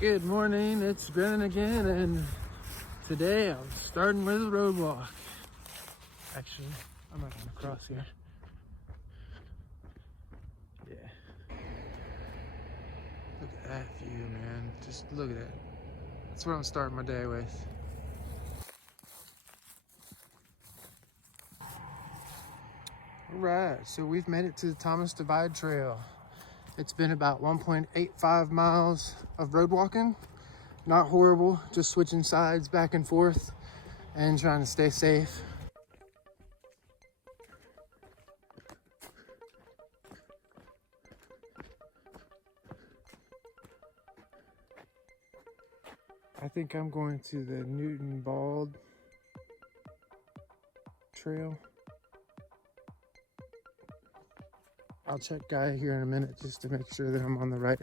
Good morning, it's Brennan again, and today I'm starting with a road walk. Actually, I'm not gonna cross here. Yeah. Look at that view, man. Just look at it. That's what I'm starting my day with. Alright, so we've made it to the Thomas Divide Trail. It's been about 1.85 miles of road walking. Not horrible, just switching sides back and forth and trying to stay safe. I think I'm going to the Newfound Gap Trail. I'll check Gaia here in a minute just to make sure that I'm on the right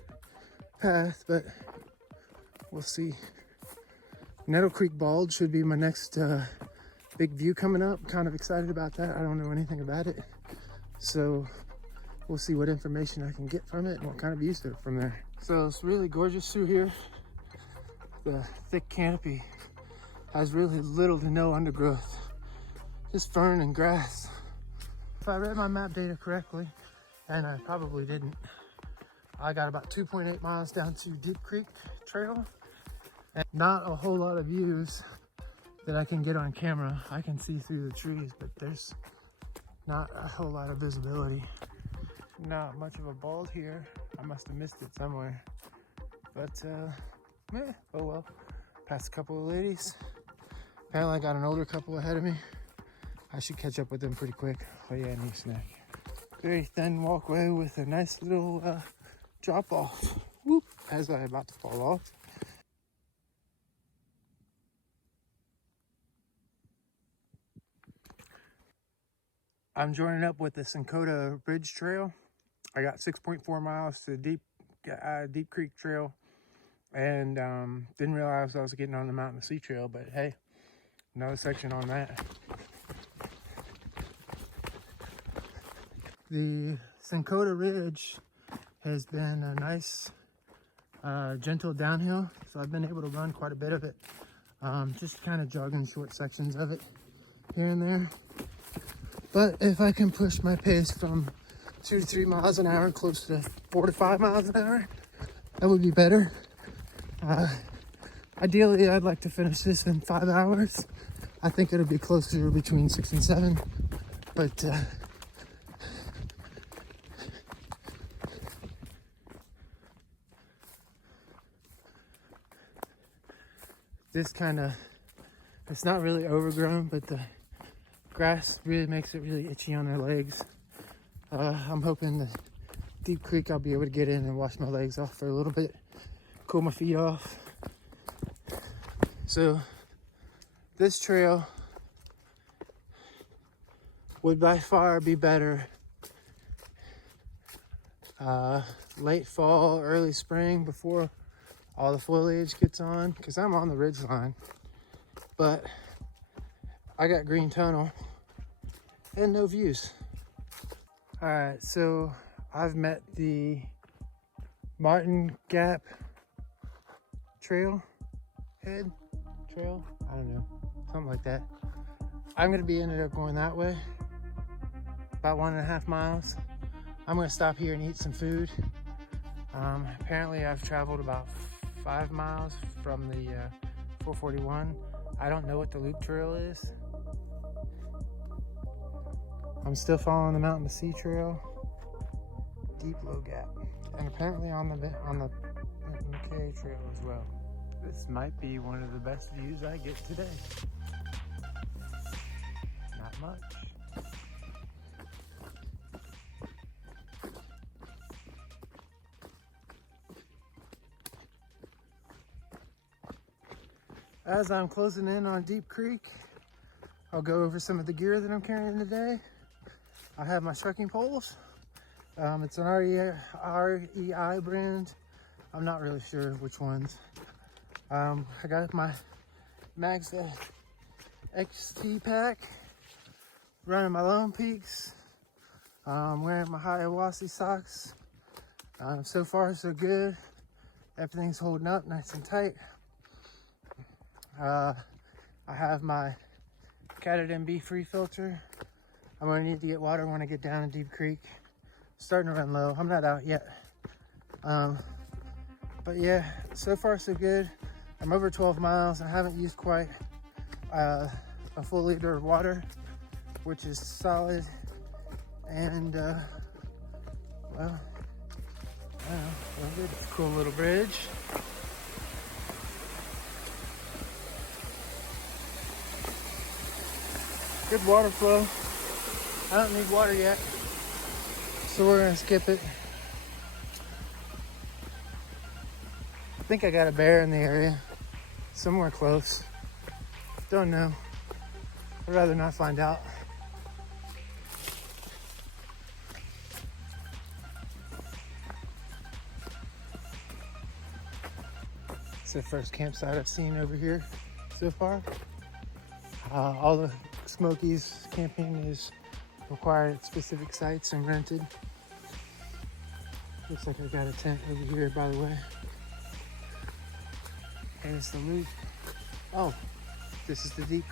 path, but we'll see. Nettle Creek Bald should be my next big view coming up. Kind of excited about that. I don't know anything about it, so we'll see what information I can get from it and what kind of views there from there. So it's really gorgeous through here. The thick canopy has really little to no undergrowth, just fern and grass. If I read my map data correctly, and I probably didn't, I got about 2.8 miles down to Deep Creek Trail. And not a whole lot of views that I can get on camera. I can see through the trees, but there's not a whole lot of visibility. Not much of a bald here. I must have missed it somewhere. But, oh well. Passed a couple of ladies. Apparently I got an older couple ahead of me. I should catch up with them pretty quick. Oh yeah, I need a snack. Very thin walkway with a nice little drop off. Whoop, as I'm about to fall off. I'm joining up with the Sunkato Ridge trail. I got 6.4 miles to Deep Creek Trail, and didn't realize I was getting on the Mountain to Sea Trail, but hey, another section on that. The Sunkato Ridge has been a nice, gentle downhill, so I've been able to run quite a bit of it. Just kind of jogging short sections of it here and there. But if I can push my pace from 2 to 3 miles an hour close to 4 to 5 miles an hour, that would be better. Ideally, I'd like to finish this in 5 hours. I think it'll be closer between 6 and 7, but this kind of, it's not really overgrown, but the grass really makes it really itchy on their legs. I'm hoping the Deep Creek I'll be able to get in and wash my legs off for a little bit, cool my feet off. So this trail would by far be better late fall, early spring, before all the foliage gets on, because I'm on the ridge line, but I got green tunnel and no views. All right, so I've met the Newfound Gap Trailhead, I don't know, something like that. I'm gonna be ended up going that way, about 1.5 miles. I'm gonna stop here and eat some food. Apparently I've traveled about 5 miles from the 441. I don't know what the loop trail is. I'm still following the Mountain to Sea Trail, Deep Low Gap, and apparently on the McKay Trail as well. This might be one of the best views I get today. Not much. As I'm closing in on Deep Creek, I'll go over some of the gear that I'm carrying today. I have my trekking poles. It's an REI brand. I'm not really sure which ones. I got my Magsa XT pack, running my Lone Peaks, wearing my Hiawassee socks. So far so good. Everything's holding up nice and tight. I have my Catted MB free filter. I'm gonna need to get water when I get down in Deep Creek. Starting to run low. I'm not out yet. But yeah, so far so good. I'm over 12 miles. I haven't used quite a full liter of water, which is solid. And well, I don't know, well, good. Cool little bridge. Good water flow. I don't need water yet, so we're gonna skip it. I think I got a bear in the area, somewhere close. Don't know. I'd rather not find out. It's the first campsite I've seen over here so far. All the Smokies camping is required at specific sites and rented. Looks like I got a tent over here, by the way. There's the loop. Oh, this is the Deep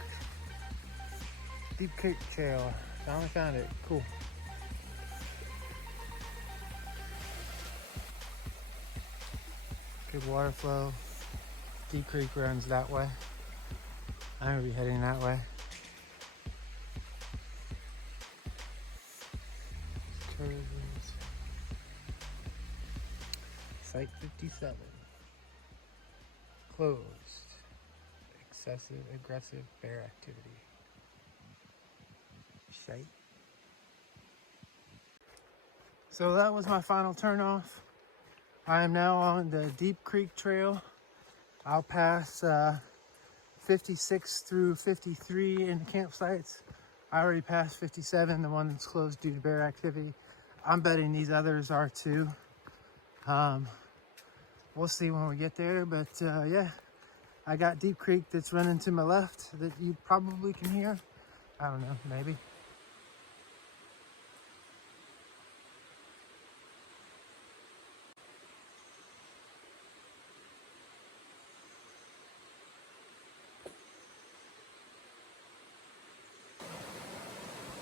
Creek Trail. Finally found it. Cool. Good water flow. Deep Creek runs that way. I'm gonna be heading that way. Curves. Site 57. Closed. Excessive, aggressive bear activity. Site. So that was my final turn off. I am now on the Deep Creek Trail. I'll pass 56 through 53 in the campsites. I already passed 57, the one that's closed due to bear activity. I'm betting these others are too. We'll see when we get there, but yeah, I got Deep Creek that's running to my left that you probably can hear. I don't know, maybe.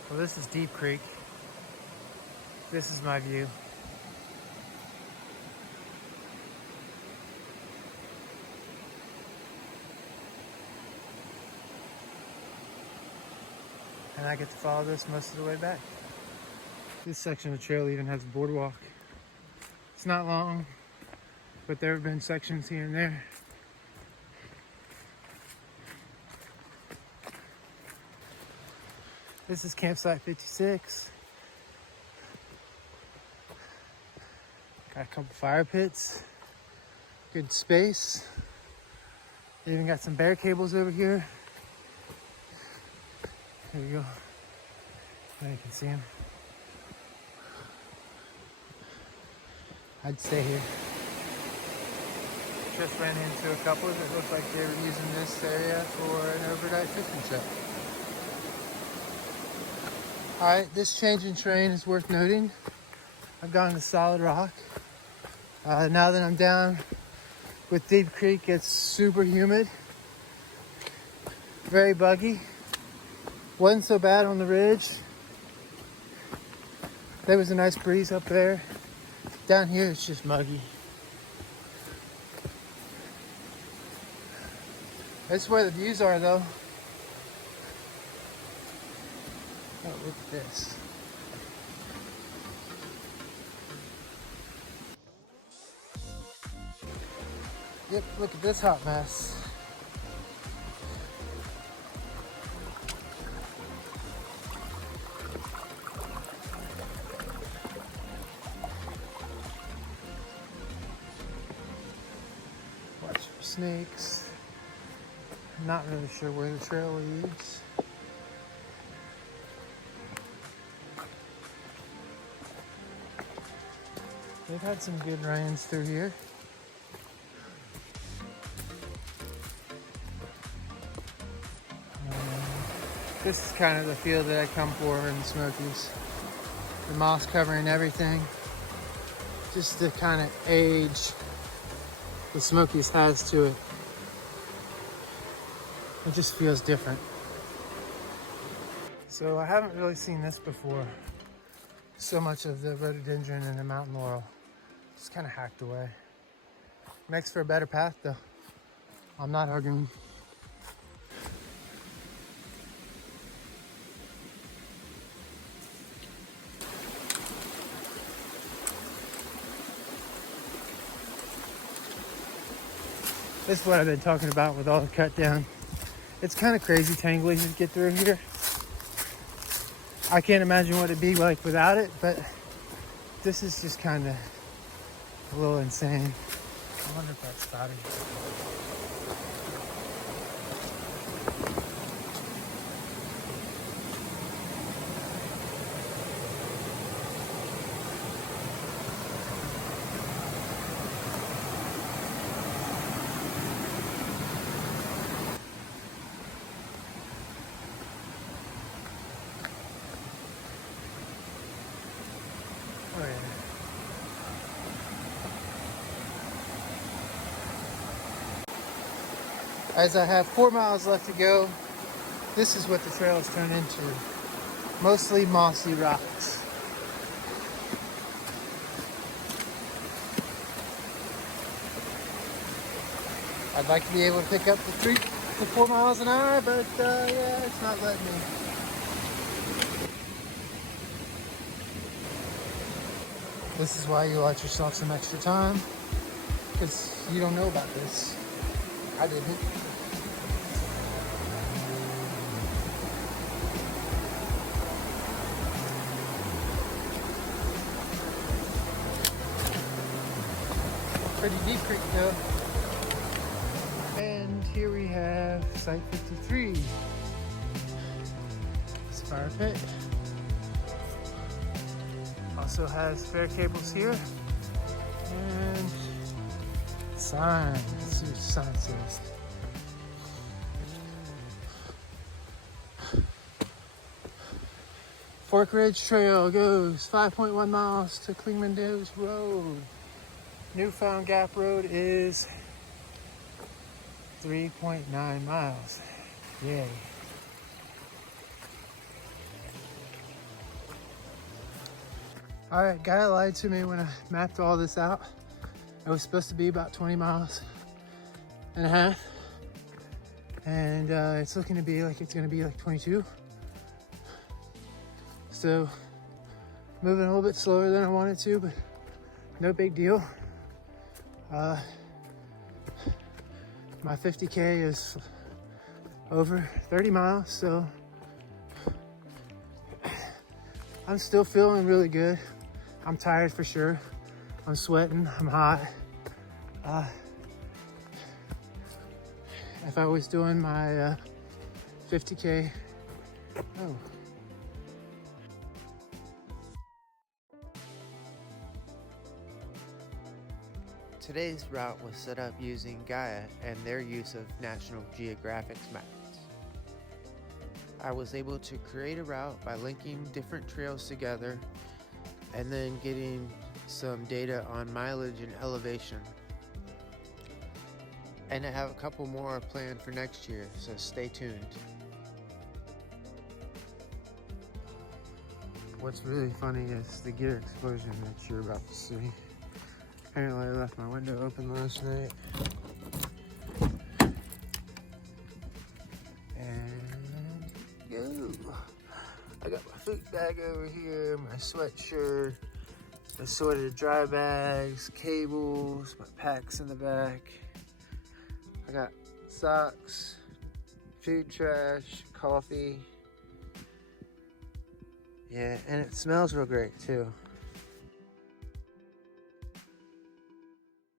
Well, this is Deep Creek. This is my view. And I get to follow this most of the way back. This section of the trail even has a boardwalk. It's not long, but there have been sections here and there. This is campsite 56. Got a couple fire pits. Good space. Even got some bear cables over here. There you go. Now you can see them. I'd stay here. Just ran into a couple that looked like they were using this area for an overnight fishing trip. Alright, this change in terrain is worth noting. I've gone to solid rock. Now that I'm down with Deep Creek, it's super humid. Very buggy. Wasn't so bad on the ridge. There was a nice breeze up there. Down here it's just muggy. That's where the views are though. Oh, look at this. Yep, look at this hot mess. Watch for snakes. Not really sure where the trail leads. They've had some good rains through here. This is kind of the field that I come for in the Smokies. The moss covering everything. Just to kind of age the Smokies has to it. It just feels different. So I haven't really seen this before. So much of the rhododendron and the mountain laurel just kind of hacked away. Makes for a better path though. I'm not arguing. This is what I've been talking about with all the cut down. It's kind of crazy tangly to get through here. I can't imagine what it'd be like without it, but this is just kind of a little insane. I wonder if that's spotty. Oh yeah. As I have 4 miles left to go, this is what the trail has turned into. Mostly mossy rocks. I'd like to be able to pick up the 3 to 4 miles an hour, but yeah, it's not letting me. This is why you allot yourself some extra time, because you don't know about this. I didn't. Pretty deep creek though. And here we have site 53. It's a fire pit. Also has fair cables here. And sign. Let's see what the sign says. Fork Ridge Trail goes 5.1 miles to Clingman Road. Newfound Gap Rd is 3.9 miles. Yay. Alright, Gaia lied to me when I mapped all this out. It was supposed to be about 20 miles and a half. And it's looking to be like it's gonna be like 22. So, moving a little bit slower than I wanted to, but no big deal. My 50K is over 30 miles, so I'm still feeling really good. I'm tired for sure. I'm sweating, I'm hot. If I was doing my 50K, oh. Today's route was set up using Gaia and their use of National Geographic's maps. I was able to create a route by linking different trails together and then getting some data on mileage and elevation. And I have a couple more planned for next year, so stay tuned. What's really funny is the gear explosion that you're about to see. Apparently I left my window open last night. And go. I got my food bag over here, my sweatshirt, assorted dry bags, cables, my packs in the back. I got socks, food trash, coffee. Yeah, and it smells real great too.